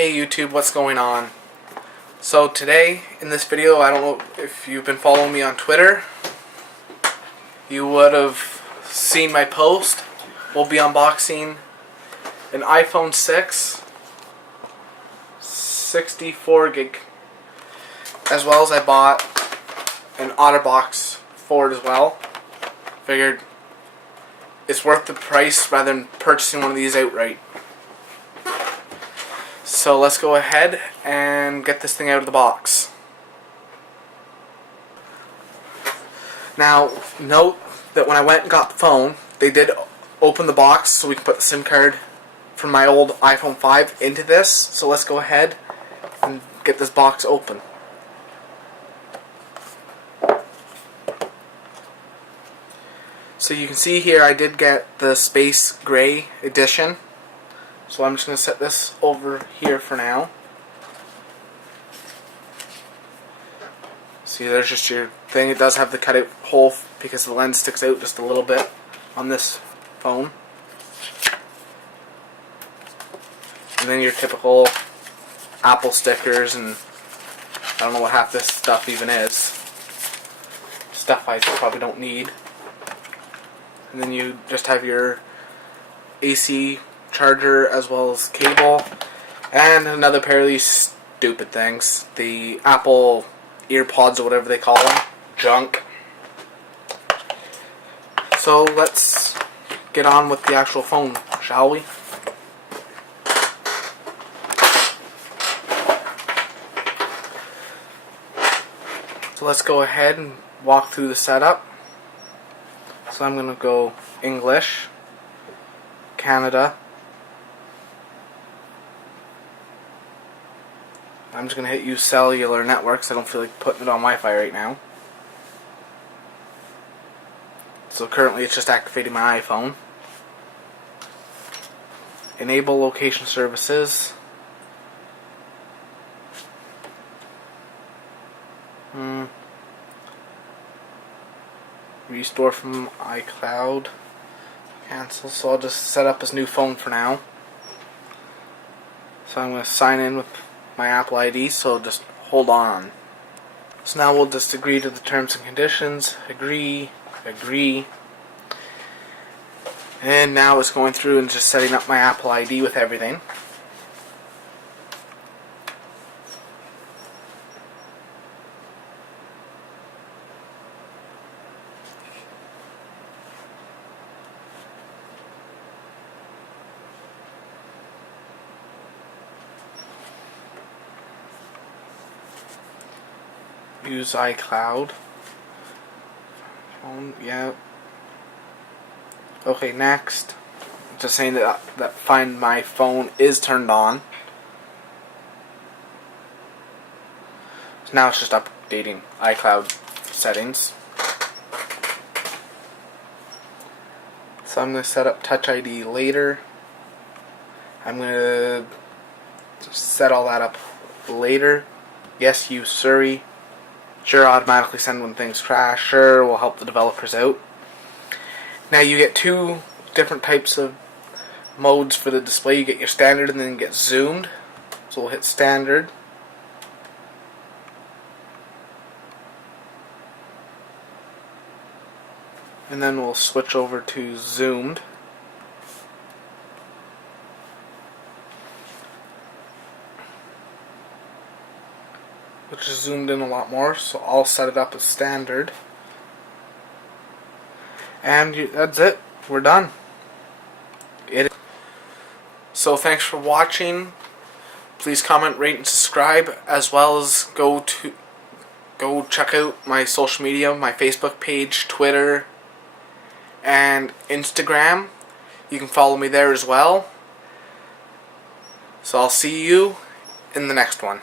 Hey YouTube, what's going on? So today, in this video, I don't know if you've been following me on Twitter, you would have seen my post. We'll be unboxing an iPhone 6 64 gig, as well as I bought an OtterBox for it as well. Figured it's worth the price rather than purchasing one of these outright. So let's go ahead and get this thing out of the box. Now, note that when I went and got the phone, they did open the box so we can put the SIM card from my old iPhone 5 into this. So let's go ahead and get this box open. So you can see here I did get the Space Gray edition. So I'm just going to set this over here for now. See, there's just your thing. It does have the cutout hole because the lens sticks out just a little bit on this phone. And then your typical Apple stickers, and I don't know what half this stuff even is. Stuff I probably don't need. And then you just have your AC charger as well as cable, and another pair of these stupid things, the Apple EarPods or whatever they call them, junk. So let's get on with the actual phone, shall we? So let's go ahead and walk through the setup. So I'm going to go English, Canada. I'm just going to hit use cellular networks. I don't feel like putting it on Wi-Fi right now. So currently it's just activating my iPhone. Enable location services. Restore from iCloud. Cancel. So I'll just set up this new phone for now. So I'm going to sign in with my Apple ID, so just hold on. So now we'll just agree to the terms and conditions. Agree. And now it's going through and just setting up my Apple ID with everything. Use iCloud. Phone, yeah. Okay, next. Just saying that Find My Phone is turned on. So now it's just updating iCloud settings. So I'm going to set up Touch ID later. I'm going to set all that up later. Yes, use Siri. Sure, automatically send when things crash. Sure, will help the developers out. Now you get two different types of modes for the display. You get your standard and then you get zoomed. So we'll hit standard. And then we'll switch over to zoomed. Which is zoomed in a lot more, so I'll set it up as standard. And that's it. We're done. So thanks for watching. Please comment, rate, and subscribe, as well as go check out my social media, my Facebook page, Twitter, and Instagram. You can follow me there as well. So I'll see you in the next one.